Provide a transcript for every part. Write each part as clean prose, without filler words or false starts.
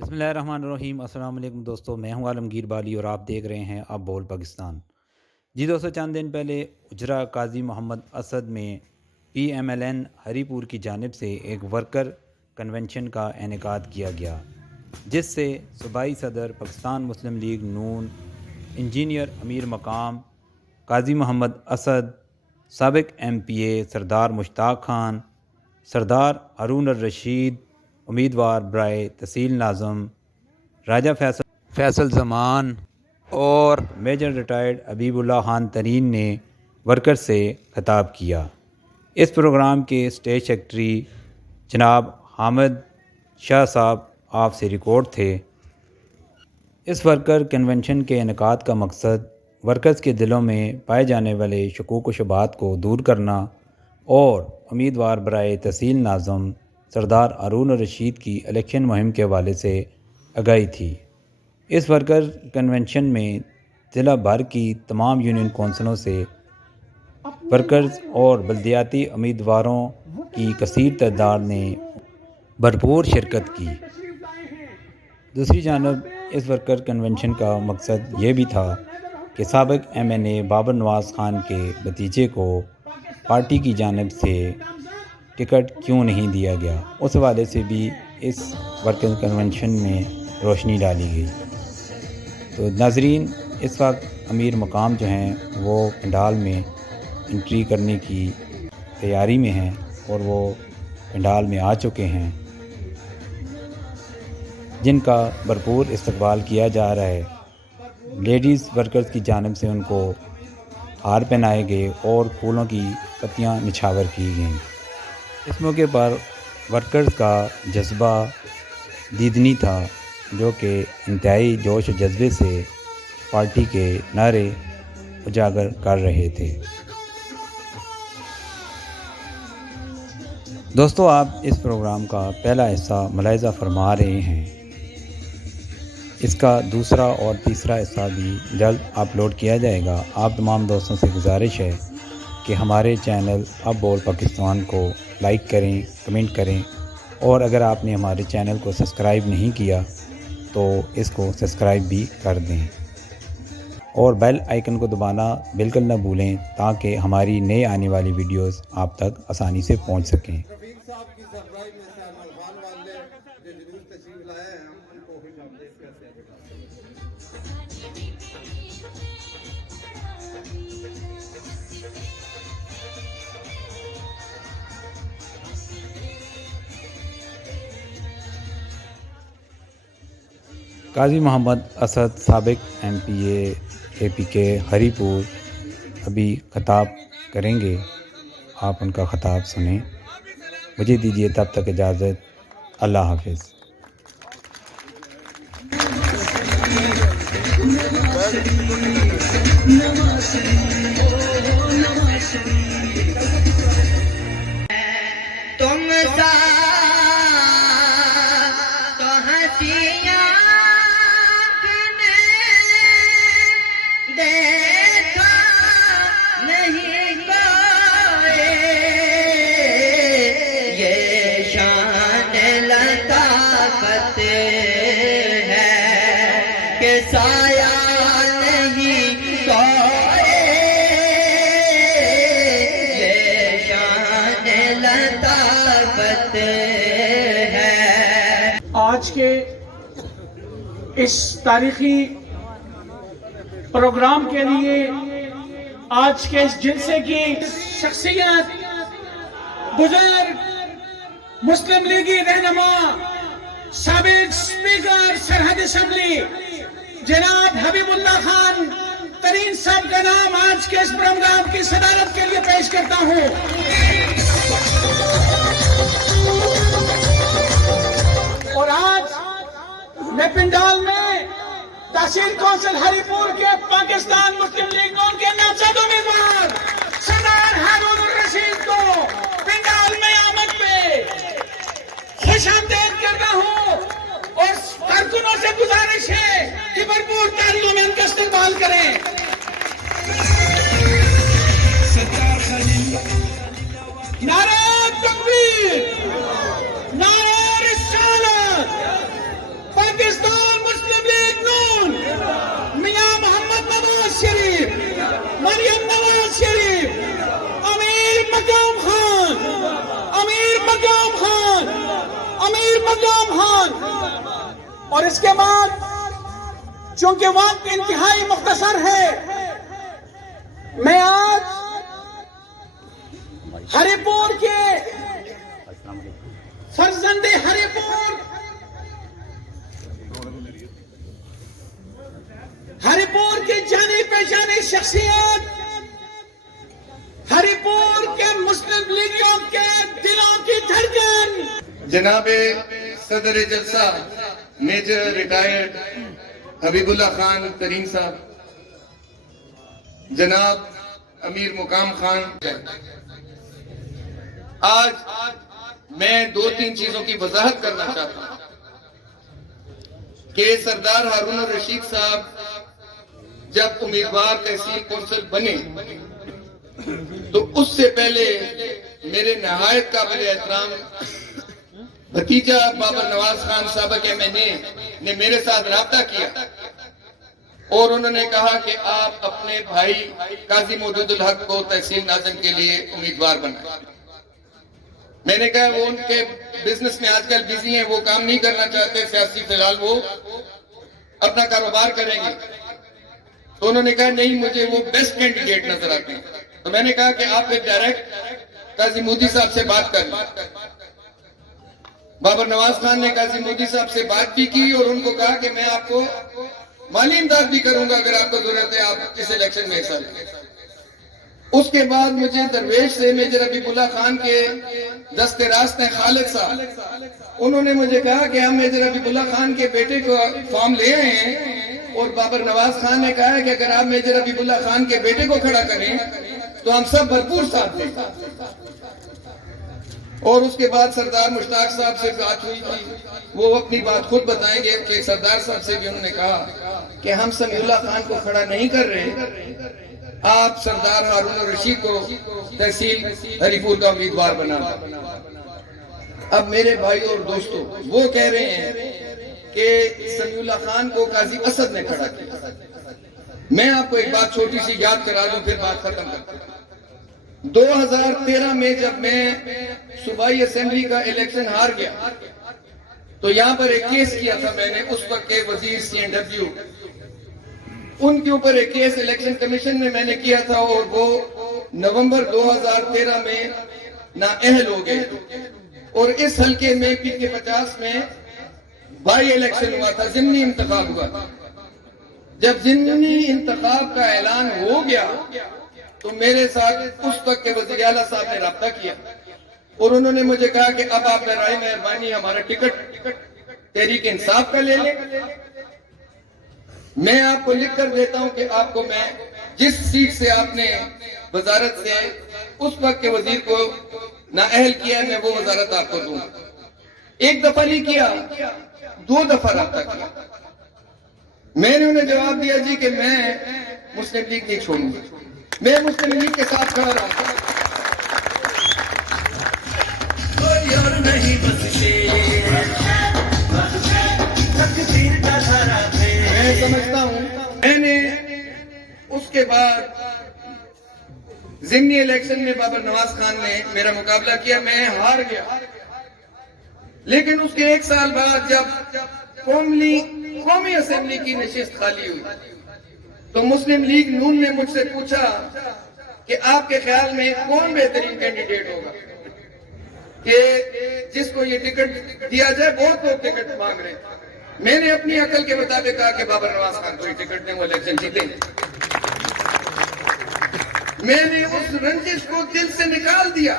بسم اللہ الرحمن الرحیم۔ السلام علیکم دوستو، میں ہوں عالمگیر بالی اور آپ دیکھ رہے ہیں اب بول پاکستان۔ جی دوستو، چند دن پہلے اجرا قاضی محمد اسد میں پی ایم ایل این ہری پور کی جانب سے ایک ورکر کنونشن کا انعقاد کیا گیا، جس سے صوبائی صدر پاکستان مسلم لیگ نون انجینئر امیر مقام قاضی محمد اسد، سابق ایم پی اے سردار مشتاق خان، سردار ہارون الرشید امیدوار برائے تحصیل ناظم، راجہ فیصل زمان اور میجر ریٹائرڈ حبیب اللہ خان ترین نے ورکر سے خطاب کیا۔ اس پروگرام کے اسٹیج سیکرٹری جناب حامد شاہ صاحب آپ سے ریکارڈ تھے۔ اس ورکر کنونشن کے انعقاد کا مقصد ورکرز کے دلوں میں پائے جانے والے شکوک و شبہات کو دور کرنا اور امیدوار برائے تحصیل ناظم سردار ہارون الرشید کی الیکشن مہم کے حوالے سے آگاہی تھی۔ اس ورکر کنونشن میں ضلع بھر کی تمام یونین کونسلوں سے ورکرز اور بلدیاتی امیدواروں کی کثیر تعداد نے بھرپور شرکت کی۔ دوسری جانب اس ورکر کنونشن کا مقصد یہ بھی تھا کہ سابق ایم این اے بابر نواز خان کے بھتیجے کو پارٹی کی جانب سے ٹکٹ کیوں نہیں دیا گیا، اس حوالے سے بھی اس ورکر کنونشن میں روشنی ڈالی گئی۔ تو ناظرین، اس وقت امیر مقام جو ہیں وہ پنڈال میں انٹری کرنے کی تیاری میں ہیں اور وہ پنڈال میں آ چکے ہیں، جن کا بھرپور استقبال کیا جا رہا ہے۔ لیڈیز ورکرز کی جانب سے ان کو ہار پہنائے گئے اور پھولوں کی پتیاں نچھاور کی گئیں۔ اس موقع پر ورکرز کا جذبہ دیدنی تھا، جو کہ انتہائی جوش و جذبے سے پارٹی کے نعرے اجاگر کر رہے تھے۔ دوستو، آپ اس پروگرام کا پہلا حصہ ملاحظہ فرما رہے ہیں۔ اس کا دوسرا اور تیسرا حصہ بھی جلد اپلوڈ کیا جائے گا۔ آپ تمام دوستوں سے گزارش ہے کہ ہمارے چینل اب بول پاکستان کو لائک کریں، کمنٹ کریں، اور اگر آپ نے ہمارے چینل کو سبسکرائب نہیں کیا تو اس کو سبسکرائب بھی کر دیں اور بیل آئیکن کو دبانا بالکل نہ بھولیں تاکہ ہماری نئے آنے والی ویڈیوز آپ تک آسانی سے پہنچ سکیں۔ قاضی محمد اسد، سابق ایم پی اے پی کے ہری پور، ابھی خطاب کریں گے۔ آپ ان کا خطاب سنیں۔ مجھے دیجیے تب تک اجازت۔ اللہ حافظ۔ تم سا تو ہنسیاں دیکھا نہیں کوئی، یہ شان لطافت ہے کہ سایہ نہیں کوئی، یہ شان لطافت ہے۔ آج کے اس تاریخی پروگرام کے لیے، آج کے اس جلسے کی شخصیت، بزرگ مسلم لیگی رہنما، سابق اسپیکر سرحد اسمبلی جناب حبیب اللہ خان ترین صاحب کا نام آج کے اس پروگرام کی صدارت کے لیے پیش کرتا ہوں۔ اور آج میں پنڈال میں تحصیل کونسل ہری پور کے پاکستان مسلم لیگ نون کے نامزد امیدوار سردار ہارون الرشید کو پنڈال میں آمد پہ خوش آمدید کرتا ہوں، اور کارکنوں سے گزارش ہے کہ بھرپور تالیوں میں ان کا استقبال کریں۔ نعرہ تکبیر، نعرہ رسالت، اور اس کے بعد چونکہ وقت انتہائی مختصر ہے، میں آج ہری پور کے فرزند ہری پور کی جانی پہچانی شخصیت، ہری پور کے مسلم لیگیوں کے دلوں کی دھڑکن، جناب صدر جلسہ میجر ریٹائرڈ حبیب اللہ خان ترین صاحب، جناب امیر مقام خان، آج میں 2-3 چیزوں کی وضاحت کرنا چاہتا ہوں کہ سردار ہارون الرشید صاحب جب امیدوار تحصیل کونسل بنے تو اس سے پہلے میرے نہایت قابل احترام بھتیجا بابر نواز خان صاحب کے نے میرے ساتھ رابطہ کیا اور انہوں نے کہا کہ آپ اپنے بھائی قاضی مودود الحق کو تحصیل ناظم کے لیے امیدوار بنائیں۔ میں نے کہا وہ ان کے بزنس میں آج کل بزی ہیں، وہ کام نہیں کرنا چاہتے سیاسی، فی الحال وہ اپنا کاروبار کریں گے۔ تو انہوں نے کہا نہیں، مجھے وہ بیسٹ کینڈیڈیٹ نظر آتے ہیں۔ تو میں نے کہا کہ آپ پھر ڈائریکٹ قاضی مودی صاحب سے بات کر لیں۔ بابر نواز خان نے قاضی مودی صاحب سے بات بھی کی اور ان کو کہا کہ میں آپ کو مالی امداد بھی کروں گا اگر آپ کو ضرورت ہے، آپ اس الیکشن میں حصہ لیں۔ اس کے بعد مجھے درویش سے میجر حبیب اللہ خان کے دست راست ہیں خالد صاحب، انہوں نے مجھے کہا کہ ہم میجر حبیب اللہ خان کے بیٹے کو فارم لے آئے ہیں اور بابر نواز خان نے کہا ہے کہ اگر آپ میجر حبیب اللہ خان کے بیٹے کو کھڑا کریں تو ہم سب بھرپور ساتھ دیں۔ اور اس کے بعد سردار مشتاق صاحب سے بات ہوئی تھی، وہ اپنی بات خود بتائیں گے کہ سردار صاحب سے بھی انہوں نے کہا کہ ہم سمیع اللہ خان کو کھڑا نہیں کر رہے، آپ سردار ہارون الرشید کو تحصیل ہری پور کا امیدوار بنا۔ اب میرے بھائی اور دوستو، وہ کہہ رہے ہیں کہ سمیع اللہ خان کو قاضی اسد نے کھڑا کیا۔ میں آپ کو ایک بات چھوٹی سی یاد کرا دوں پھر بات ختم کرتا ہوں۔ 2013 میں جب میں صوبائی اسمبلی کا الیکشن ہار گیا تو یہاں پر ایک کیس کیا تھا میں نے، اس وقت کے وزیر CNW، ان کے اوپر ایک کیس الیکشن کمیشن میں نے کیا تھا اور وہ نومبر 2013 میں نااہل ہو گئے اور اس حلقے میں PK 50 میں بائی الیکشن ہوا تھا، ضمنی انتخاب ہوا تھا۔ جب ضمنی انتخاب کا اعلان ہو گیا تو میرے ساتھ اس وقت کے وزیر اعلیٰ صاحب نے رابطہ کیا اور انہوں نے مجھے کہا کہ اب آپ برائے مہربانی ہمارا ٹکٹ تحریک انصاف کا لے لیں، میں آپ کو لکھ کر دیتا ہوں کہ آپ کو میں جس سیٹ سے آپ نے وزارت سے اس وقت کے وزیر کو نااہل کیا میں وہ وزارت آپ کو دوں۔ ایک دفعہ نہیں کیا، 2 دفعہ رابطہ کیا۔ میں نے انہیں جواب دیا جی کہ میں مسلم لیگ نہیں چھوڑوں گا، میں مسلم لیگ کے ساتھ کھڑا رہا ہوں۔ میں سمجھتا ہوں میں نے اس کے بعد ضمنی الیکشن میں بابر نواز خان نے میرا مقابلہ کیا، میں ہار گیا، لیکن اس کے 1 سال بعد جب قومی اسمبلی کی نشست خالی ہوئی تو مسلم لیگ نون نے مجھ سے پوچھا کہ آپ کے خیال میں کون بہترین کینڈیڈیٹ ہوگا کہ جس کو یہ ٹکٹ دیا جائے، بہت لوگ ٹکٹ مانگ رہے ہیں۔ میں نے اپنی عقل کے مطابق کہا کہ بابر نواز خان کو یہ ٹکٹ دیں، وہ الیکشن جیتیں گے۔ میں نے اس رنجش کو دل سے نکال دیا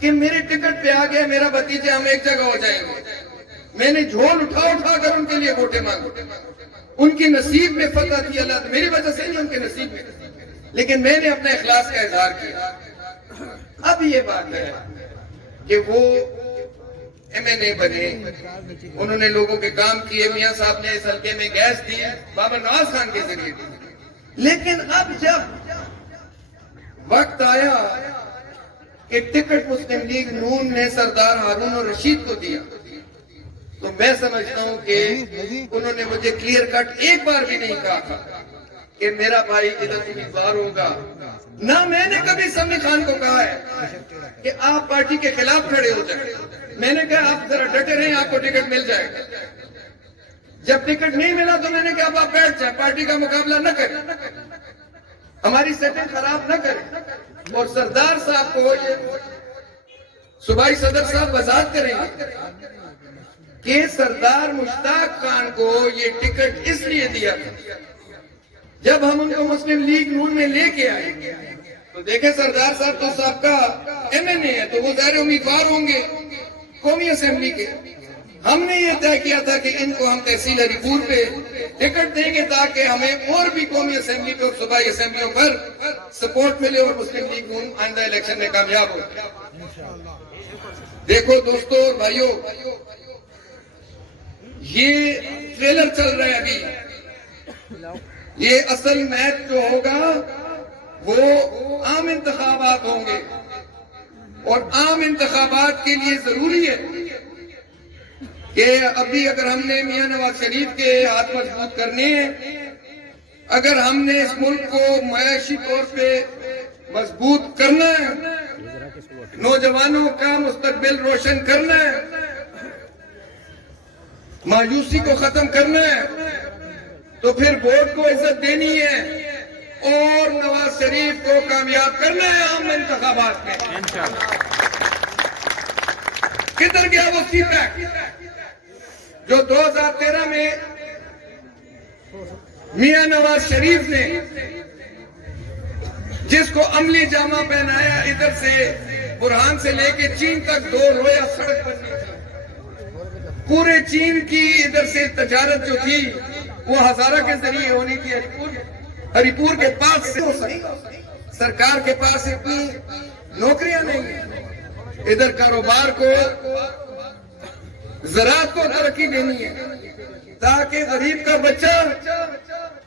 کہ میرے ٹکٹ پہ آ گیا میرا بھتیجا، ہم ایک جگہ ہو جائیں گے۔ میں نے جھول اٹھا کر ان کے لیے ووٹیں مانگی، ان کی نصیب میں فتح تھی، اللہ میری وجہ سے نہیں، ان کے نصیب میں، لیکن میں نے اپنے اخلاص کا اظہار کیا۔ اب یہ بات ہے کہ وہ MNA بنے، انہوں نے لوگوں کے کام کیے، میاں صاحب نے اس حلقے میں گیس دی بابر نواز خان کے ذریعے دی، لیکن اب جب وقت آیا کہ ٹکٹ مسلم لیگ نون نے سردار ہارون الرشید کو دیا تو میں سمجھتا ہوں کہ انہوں نے مجھے کلیئر کٹ ایک بار بھی نہیں کہا کہ میرا بھائی ادھر امیدوار ہوگا، نہ میں نے کبھی سمیع خان کو کہا ہے کہ آپ پارٹی کے خلاف کھڑے ہو جائیں۔ میں نے کہا آپ ذرا ڈٹے رہیں، آپ کو ٹکٹ مل جائے گا۔ جب ٹکٹ نہیں ملا تو میں نے کہا آپ بیٹھ جائیں، پارٹی کا مقابلہ نہ کریں، ہماری سیٹنگ خراب نہ کریں، اور سردار صاحب کو یہ صوبائی صدر صاحب وضاحت کریں گے کہ سردار مشتاق خان کو یہ ٹکٹ اس لیے دیا تھا، جب ہم ان کو مسلم لیگ نون میں لے کے آئے تو دیکھیں سردار صاحب تو صاحب کا ایم این اے ہے، تو وہ ظاہر امیدوار ہوں گے قومی اسمبلی کے۔ ہم نے یہ طے کیا تھا کہ ان کو ہم تحصیل ہری پور پہ ٹکٹ دیں گے تاکہ ہمیں اور بھی قومی اسمبلی پہ اور صوبائی اسمبلیوں پر سپورٹ ملے اور مسلم لیگ نون آئندہ الیکشن میں کامیاب ہو۔ دیکھو دوستو اور بھائیو، یہ ٹریلر چل رہا ہے ابھی، یہ اصل میچ جو ہوگا وہ عام انتخابات ہوں گے، اور عام انتخابات کے لیے ضروری ہے کہ ابھی اگر ہم نے میاں نواز شریف کے ہاتھ مضبوط کرنے ہیں، اگر ہم نے اس ملک کو معاشی طور پہ مضبوط کرنا ہے، نوجوانوں کا مستقبل روشن کرنا ہے، مایوسی کو ختم کرنا ہے، تو پھر ووٹ کو عزت دینی ہے اور نواز شریف کو کامیاب کرنا ہے عام انتخابات میں۔ کدھر گیا وہ سی پیک جو 2013 میں میاں نواز شریف نے جس کو عملی جامہ پہنایا، ادھر سے برہان سے لے کے چین تک 2 رویا سڑک بننی تھی، پورے چین کی ادھر سے تجارت جو تھی وہ ہزارہ کے ذریعے ہونی تھی، ہری پور کے پاس سے سرکار کے پاس اتنی نوکریاں نہیں ہیں، ادھر کاروبار کو زراعت کو ترقی دینی ہے تاکہ غریب کا بچہ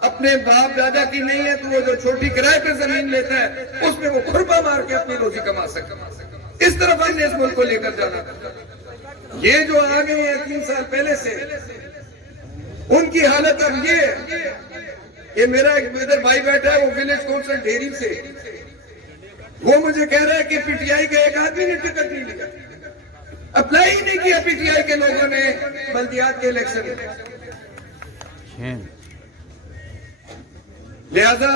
اپنے باپ دادا کی نہیں ہے تو وہ جو چھوٹی کرائے پہ زمین لیتا ہے اس میں وہ کھرپا مار کے اپنی روزی کما سکے۔ اس طرف ہم نے اس ملک کو لے کر جانا تھا۔ یہ جو آگے ہیں 3 سال پہلے سے، ان کی حالت اب یہ ہے کہ میرا ایک ادھر بھائی بیٹھا ہے وہ ولیج کونسل ڈھیری سے، وہ مجھے کہہ رہا ہے کہ پی ٹی آئی کا ایک آدمی نے ٹکٹ نہیں لیا، اپلائی ہی نہیں کیا پی ٹی آئی کے لوگوں نے بلدیات کے الیکشن میں۔ لہذا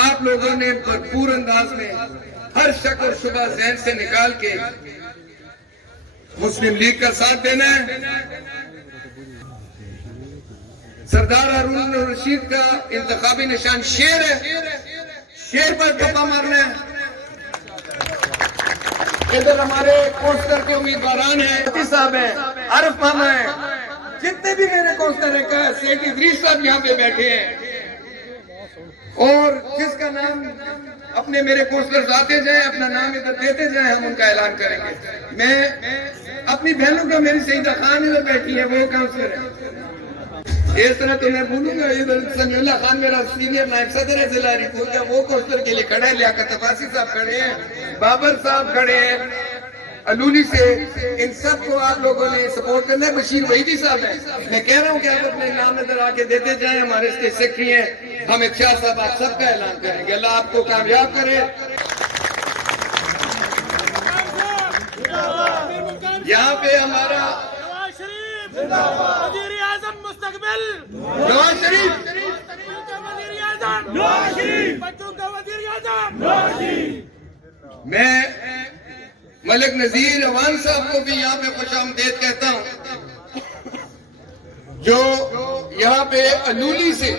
آپ لوگوں نے بھرپور انداز میں ہر شک اور شبہ ذہن سے نکال کے مسلم لیگ کا ساتھ دینا ہے۔ سردار ہارون الرشید کا انتخابی نشان شیر ہے، شیر پر گپا مارنا ہے۔ ادھر ہمارے کونسلر کے امیدواران ہیں، صاحب ہیں، عارف ماما ہیں، جتنے بھی میرے کونسلر ہیں، سیٹی ادریس صاحب یہاں پہ بیٹھے ہیں، اور جس کا نام اپنے میرے کونسلر آتے جائیں، اپنا نام ادھر دیتے جائیں، ہم ان کا اعلان کریں گے۔ میں اپنی بہنوں کا، میری سیدہ خان ادھر بیٹھی ہے، وہ کونسلر ہے، اس طرح تو میں بھولوں گا۔ ادھر سمیع اللہ خان میرا سینئر نائب صدر ہے ضلع ہری پور کا، وہ کونسلر کے لیے کھڑا ہے، لیاقت عباسی صاحب کھڑے ہیں، بابر صاحب کھڑے ہیں الولی سے، ان سب کو آپ لوگوں نے سپورٹ کرنا ہے۔ بشیر وحیدی صاحب ہیں، میں کہہ رہا ہوں کہ آپ اپنے نام ادھر آ کے دیتے جائیں، ہمارے اسٹیٹ سیکرٹری ہیں حامد شاہ صاحب، آپ سب کا اعلان کریں گے۔ اللہ آپ کو کامیاب کرے۔ یہاں پہ ہمارا وزیر اعظم مستقبل، نواز شریف، وزیر اعظم، بچوں کا وزیر اعظم۔ میں ملک نذیر عوان صاحب کو بھی یہاں پہ خوش آمدید کہتا ہوں، جو یہاں پہ الولی سے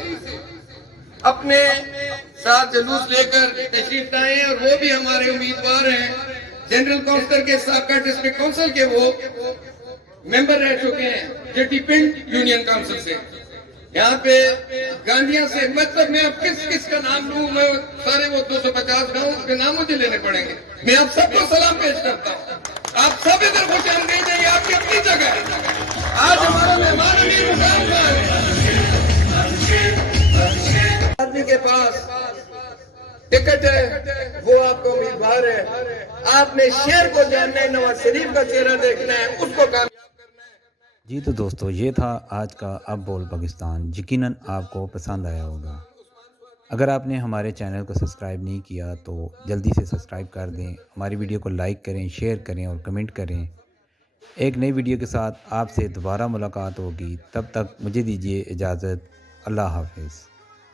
اپنے ساتھ جلوس لے کر تشریف لائے ہیں، اور وہ بھی ہمارے امیدوار ہیں۔ جنرل کونسلر کے سابقہ ڈسٹرکٹ کونسل کے وہ ممبر رہ چکے ہیں جٹی پنڈ یونین کونسل سے، یہاں پہ گاندھیاں سے، مطلب میں اب کس کا نام لوں، میں سارے وہ 250 گاؤں کے نام مجھے لینے پڑیں گے۔ میں آپ سب کو سلام پیش کرتا ہوں، آپ سب ادھر خوش آمدید ہیں، یہ آپ کی اپنی جگہ ہے۔ آج ہمارا مہمان امیر حسین خان آدمی کے پاس ٹکٹ ہے، وہ آپ کو امیدوار ہے، آپ نے شیر کو جاننا ہے، نواز شریف کا چہرہ دیکھنا ہے، اس کو کامیاب کرنا ہے۔ جی تو دوستو، یہ تھا آج کا اب بول پاکستان۔ یقیناً آپ کو پسند آیا ہوگا۔ اگر آپ نے ہمارے چینل کو سبسکرائب نہیں کیا تو جلدی سے سبسکرائب کر دیں، ہماری ویڈیو کو لائک کریں، شیئر کریں اور کمنٹ کریں۔ ایک نئی ویڈیو کے ساتھ آپ سے دوبارہ ملاقات ہوگی، تب تک مجھے دیجیے اجازت۔ اللہ حافظ۔